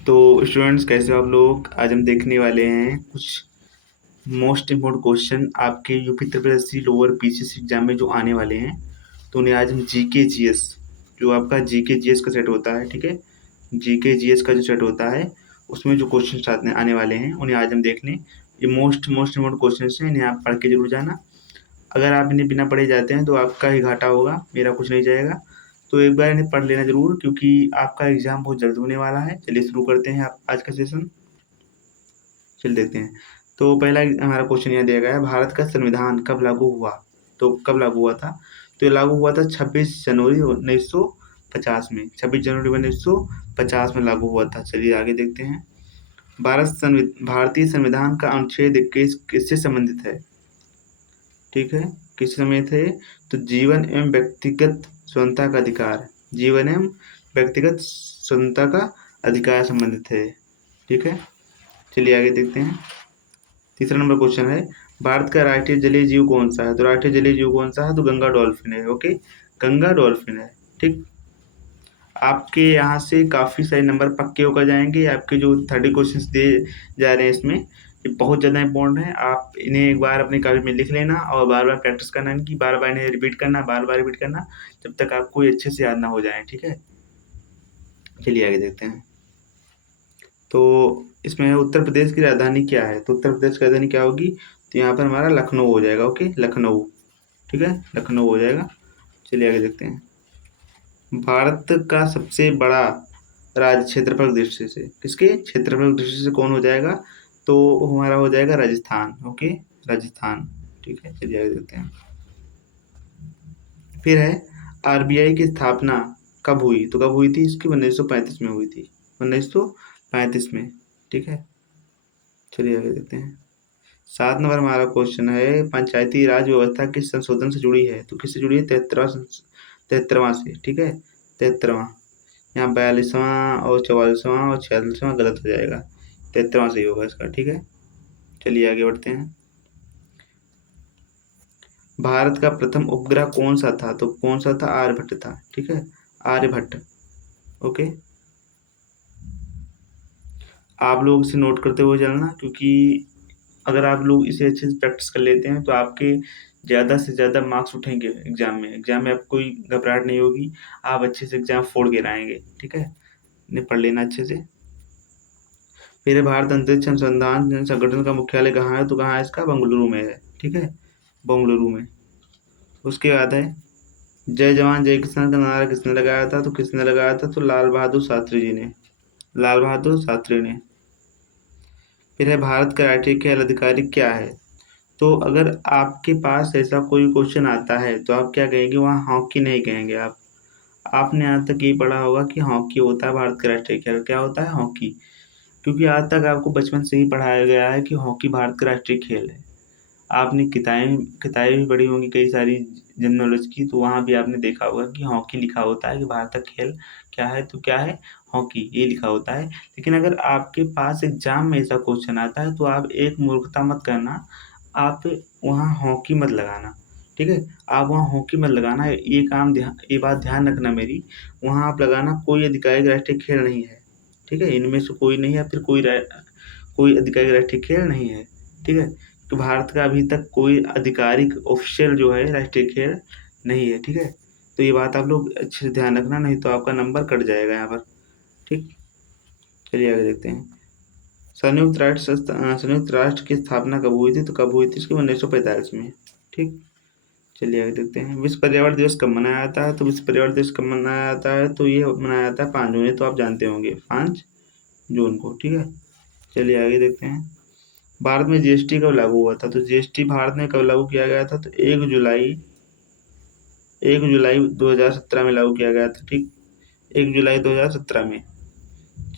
तो स्टूडेंट्स, कैसे हो आप लोग? आज हम देखने वाले हैं कुछ मोस्ट इम्पोर्टेंट क्वेश्चन आपके UP Tripura lower PCC exam में जो आने वाले हैं। तो उन्हें आज हम जीके जीएस, जो आपका जीके जीएस का सेट होता है, ठीक है, जीके जीएस का जो सेट होता है उसमें जो क्वेश्चन आने वाले हैं उन्हें आज हम देख लें। ये मोस्ट इम्पोर्टेंट क्वेश्चन हैं, इन्हें आप पढ़ के जरूर जाना। अगर आप इन्हें बिना पढ़े जाते हैं तो आपका ही घाटा होगा, मेरा कुछ नहीं जाएगा। तो एक बार इन्हें पढ़ लेना जरूर, क्योंकि आपका एग्जाम बहुत जल्द होने वाला है। चलिए शुरू करते हैं आप आज का सेशन। चल देखते हैं। तो पहला हमारा क्वेश्चन यहाँ दिया गया है, भारत का संविधान कब लागू हुआ? तो कब लागू हुआ था? तो ये लागू हुआ था 26 जनवरी 1950 में। 26 जनवरी 1950 में लागू हुआ था। चलिए आगे देखते हैं। भारतीय संविधान का अनुच्छेद 21 किससे संबंधित है? ठीक है, किससे संबंधित है? तो जीवन एवं व्यक्तिगत स्वतंत्रता का अधिकार, जीवन एवं व्यक्तिगत स्वतंत्रता का अधिकार संबंधित है। ठीक है, चलिए आगे देखते हैं। तीसरा नंबर क्वेश्चन है, भारत का राष्ट्रीय जलीय जीव कौन सा है? तो राष्ट्रीय जलीय जीव कौन सा है? तो गंगा डॉल्फिन है। ओके, गंगा डॉल्फिन है। ठीक, आपके यहाँ से काफ़ी सारे नंबर पक्के होकर जाएंगे। आपके जो 30 क्वेश्चंस दिए जा रहे हैं इसमें, ये बहुत ज़्यादा इंपॉर्टेंट है। आप इन्हें एक बार अपने कागज में लिख लेना और बार बार प्रैक्टिस करना इनकी, बार बार इन्हें रिपीट करना, बार बार रिपीट करना, जब तक आपको ये अच्छे से याद ना हो जाए। ठीक है, चलिए आगे देखते हैं। तो इसमें है, उत्तर प्रदेश की राजधानी क्या है? तो उत्तर प्रदेश की राजधानी क्या होगी? तो यहाँ पर हमारा लखनऊ हो जाएगा। ओके, लखनऊ। ठीक है, लखनऊ हो जाएगा। चलिए आगे देखते हैं। भारत का सबसे बड़ा राज्य क्षेत्रफल की दृष्टि से, किसके क्षेत्रफल की दृष्टि से कौन हो जाएगा? तो हमारा हो जाएगा राजस्थान। ओके, राजस्थान। ठीक है, चलिए आगे देखते हैं। फिर है, आरबीआई की स्थापना कब हुई? तो कब हुई थी इसकी? 1935 में हुई थी, 1935 में। ठीक है, चलिए आगे देखते हैं। 7 नंबर हमारा क्वेश्चन है, पंचायती राज व्यवस्था किस संशोधन से जुड़ी है? तो किससे जुड़ी है? 73वां से। ठीक है, 73वां। यहाँ 42वां और 44वां और 46वां गलत हो जाएगा, 73वां सही होगा इसका। ठीक है, चलिए आगे बढ़ते हैं। भारत का प्रथम उपग्रह कौन सा था? तो कौन सा था? आर्यभट्ट था। ठीक है, आर्यभट्ट। ओके, आप लोग इसे नोट करते हुए चलना, क्योंकि अगर आप लोग इसे अच्छे से प्रैक्टिस कर लेते हैं तो आपके ज़्यादा से ज़्यादा मार्क्स उठेंगे एग्जाम में। एग्जाम में आपको कोई घबराहट नहीं होगी, आप अच्छे से एग्जाम फोड़ के आएंगे। ठीक है, इन्हें पढ़ लेना अच्छे से। फिर है, भारत अंतरिक्ष अनुसंधान संगठन का मुख्यालय कहाँ है? तो कहाँ है इसका? बेंगलुरु में है। ठीक है, बेंगलुरु में। उसके बाद है, जय जवान जय किसान का नारा किसने लगाया था? तो किसने लगाया था? तो लाल बहादुर शास्त्री जी ने, लाल बहादुर शास्त्री ने। फिर है, भारत का राष्ट्रीय खेल अधिकारी क्या है? तो अगर आपके पास ऐसा कोई क्वेश्चन आता है तो आप क्या कहेंगे? वहाँ हॉकी नहीं कहेंगे आप। आपने आज तक ये पढ़ा होगा कि हॉकी होता है भारत का राष्ट्रीय खेल। क्या होता है? हॉकी। क्योंकि आज तक आपको बचपन से ही पढ़ाया गया है कि हॉकी भारत का राष्ट्रीय खेल है। आपने किताबें किताबें भी पढ़ी होंगी कई सारी जनरल नॉलेज की, तो वहाँ भी आपने देखा होगा कि हॉकी लिखा होता है कि भारत का खेल क्या है? तो क्या है? हॉकी, ये लिखा होता है। लेकिन अगर आपके पास एग्जाम में ऐसा क्वेश्चन आता है तो आप एक मूर्खता मत करना, आप वहाँ हॉकी मत लगाना। ठीक है, आप वहाँ हॉकी मत लगाना। ये बात ध्यान रखना मेरी। वहाँ आप लगाना कोई आधिकारिक राष्ट्रीय खेल नहीं है। ठीक है, इनमें से कोई नहीं है, फिर कोई आधिकारिक राष्ट्रीय खेल नहीं है। ठीक है, तो भारत का अभी तक कोई आधिकारिक ऑफिशियल जो है राष्ट्रीय खेल नहीं है। ठीक है, तो ये बात आप लोग अच्छे से ध्यान रखना, नहीं तो आपका नंबर कट जाएगा यहाँ पर। ठीक, चलिए आगे देखते हैं। संयुक्त राष्ट्र की स्थापना कब हुई थी? तो कब हुई थी इसकी? 1945 में। ठीक, चलिए आगे देखते हैं। विश्व पर्यावरण दिवस कब मनाया जाता है? तो विश्व पर्यावरण दिवस कब मनाया जाता है? तो ये मनाया जाता है 5 जून। ये तो आप जानते होंगे, 5 जून को। ठीक है, चलिए आगे देखते हैं। भारत में जीएसटी कब लागू हुआ था? तो जीएसटी भारत में कब लागू किया गया था? तो 1 जुलाई 2017 में लागू किया गया था। ठीक, 1 जुलाई 2017 में।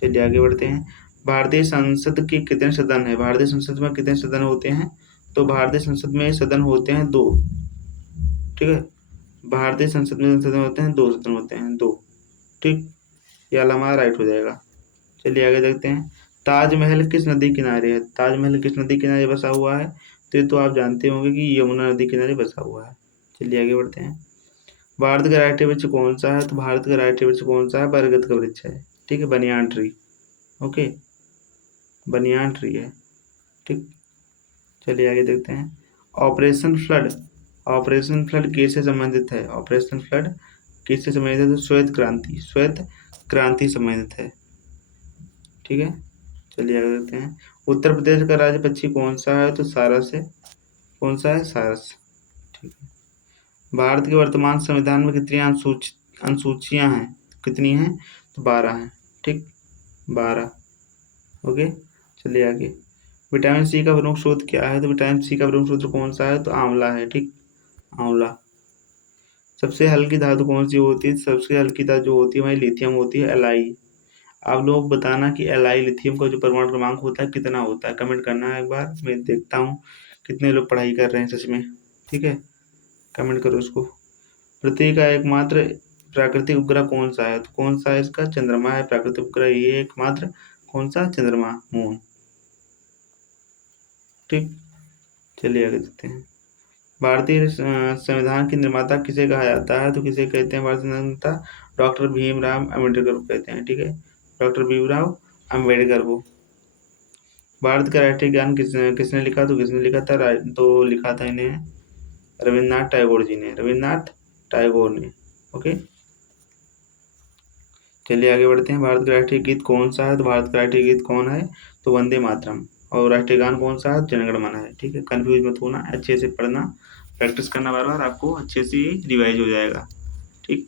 चलिए आगे बढ़ते हैं। भारतीय संसद के कितने सदन है? भारतीय संसद में कितने सदन होते हैं? तो भारतीय संसद में सदन होते हैं 2। ठीक है, भारतीय संसद में सदन होते हैं 2, सदन होते हैं 2। ठीक, ये वाला हमारा राइट हो जाएगा। चलिए आगे देखते हैं। ताजमहल किस नदी किनारे है? ताजमहल किस नदी किनारे बसा हुआ है? तो ये तो आप जानते होंगे कि यमुना नदी किनारे बसा हुआ है। चलिए आगे बढ़ते हैं। भारत का राष्ट्रीय वृक्ष कौन सा है? तो भारत का राष्ट्रीय वृक्ष कौन सा है? बरगद का वृक्ष है। ठीक है, banyan tree. Okay, banyan tree है। ठीक, चलिए आगे देखते हैं। ऑपरेशन फ्लड, ऑपरेशन फ्लड किससे संबंधित है? ऑपरेशन फ्लड किससे संबंधित है? तो श्वेत क्रांति, श्वेत क्रांति संबंधित है। ठीक है, चलिए आगे देखते हैं। उत्तर प्रदेश का राज्य पक्षी कौन सा है? तो सारस है। कौन सा है? सारस। ठीक है। भारत के वर्तमान संविधान में कितनी अनुसूचियां हैं? कितनी हैं? तो 12 हैं। ठीक, 12। ओके, चलिए आगे। विटामिन सी का प्रमुख स्रोत क्या है? तो विटामिन सी का प्रमुख स्रोत कौन सा है? तो आंवला है। ठीक, आंवला। सबसे हल्की धातु कौन सी होती है? सबसे हल्की धातु जो होती है वही लिथियम होती है, Li। आप लोग बताना कि Li लिथियम का जो परमाणु क्रमांक होता है कितना होता है, कमेंट करना है एक बार, मैं देखता हूँ कितने लोग पढ़ाई कर रहे हैं सच में। ठीक है, कमेंट करो उसको। पृथ्वी का एकमात्र प्राकृतिक उपग्रह कौन सा है? तो कौन सा है इसका? चंद्रमा है प्राकृतिक उपग्रह, ये एकमात्र। कौन सा? चंद्रमा, मून। ठीक, चलिए आगे देखते हैं। भारतीय संविधान के निर्माता किसे कहा जाता है? तो किसे कहते हैं भारतीय निर्माता? डॉक्टर भीमराव अम्बेडकर को कहते हैं। ठीक है, डॉक्टर भीमराव अम्बेडकर को। भारत का राष्ट्रीय गान किसने लिखा? तो किसने लिखा था? तो लिखा था इन्हें रविन्द्रनाथ टैगोर जी ने, रविन्द्रनाथ टैगोर ने। ओके, चलिए आगे बढ़ते हैं। भारत का राष्ट्रीय गीत कौन सा है? तो भारत का राष्ट्रीय गीत कौन है? तो वंदे मातरम। और राष्ट्रीय गान कौन सा है? जनगण मन है। ठीक है, कंफ्यूज मत होना, अच्छे से पढ़ना, प्रैक्टिस करना बार बार, आपको अच्छे से रिवाइज हो जाएगा। ठीक,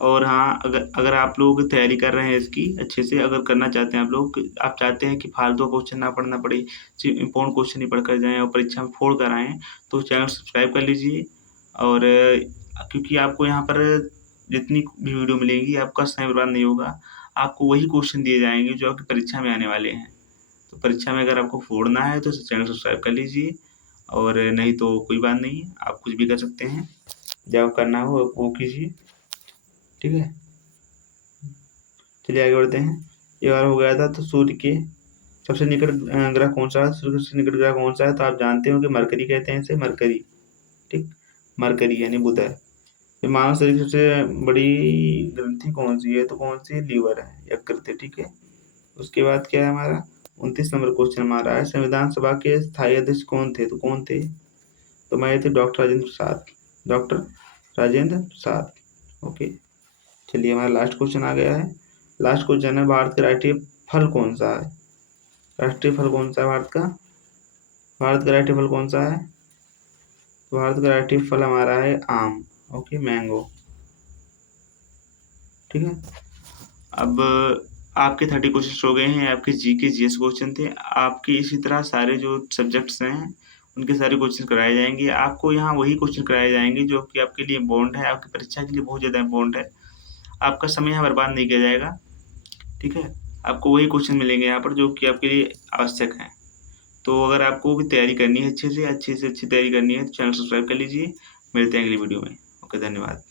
और हाँ, अगर आप लोग तैयारी कर रहे हैं इसकी अच्छे से, अगर करना चाहते हैं आप लोग, आप चाहते हैं कि फालतू क्वेश्चन ना पढ़ना पड़े, सिर्फ इम्पोर्टेंट क्वेश्चन ही पढ़ कर जाएँ और परीक्षा में फोड़ कर आएँ, तो चैनल सब्सक्राइब कर लीजिए। और क्योंकि आपको यहाँ पर जितनी भी वीडियो मिलेंगी आपका समय बर्बाद नहीं होगा, आपको वही क्वेश्चन दिए जाएंगे जो आपकी परीक्षा में आने वाले हैं। तो परीक्षा में अगर आपको फोड़ना है तो चैनल सब्सक्राइब कर लीजिए, और नहीं तो कोई बात नहीं, आप कुछ भी कर सकते हैं, जब करना हो वो कीजिए। ठीक है, चलिए आगे बढ़ते हैं। ये बार हो गया था। तो सूर्य के सबसे निकट ग्रह कौन सा है? सूर्य से निकट ग्रह कौन सा है? तो आप जानते हो कि मरकरी कहते हैं इसे, मरकरी। ठीक, मरकरी यानी बुध है। ये मानव शरीर की सबसे बड़ी ग्रंथि कौन सी है? तो कौन सी? लीवर है, यकृत है। ठीक है, उसके बाद क्या है हमारा 29 नंबर क्वेश्चन हमारा है, संविधान सभा के स्थायी अध्यक्ष कौन थे? तो कौन थे? तो मैं थे doctor Rajendra Prasad, doctor Rajendra Prasad. Okay, चलिए हमारा लास्ट क्वेश्चन आ गया है। लास्ट क्वेश्चन है, भारत का राष्ट्रीय फल कौन सा है? राष्ट्रीय फल कौन सा है भारत का? भारत का राष्ट्रीय फल कौन सा है? तो भारत का राष्ट्रीय फल हमारा है आम। Okay, mango. ठीक है, अब आपके 30 क्वेश्चन हो गए हैं, आपके जीके जीएस क्वेश्चन थे। आपके इसी तरह सारे जो सब्जेक्ट्स हैं उनके सारे क्वेश्चन कराए जाएंगे। आपको यहाँ वही क्वेश्चन कराए जाएंगे जो कि आपके लिए इम्पोर्टेंट है, आपकी परीक्षा के लिए बहुत ज़्यादा इम्पोर्टेंट है। आपका समय यहाँ बर्बाद नहीं किया जाएगा। ठीक है, आपको वही क्वेश्चन मिलेंगे यहाँ पर जो कि आपके लिए आवश्यक हैं। तो अगर आपको भी तैयारी करनी है अच्छे से अच्छी तैयारी करनी है तो चैनल सब्सक्राइब कर लीजिए। मिलते हैं अगली वीडियो में। ओके, धन्यवाद।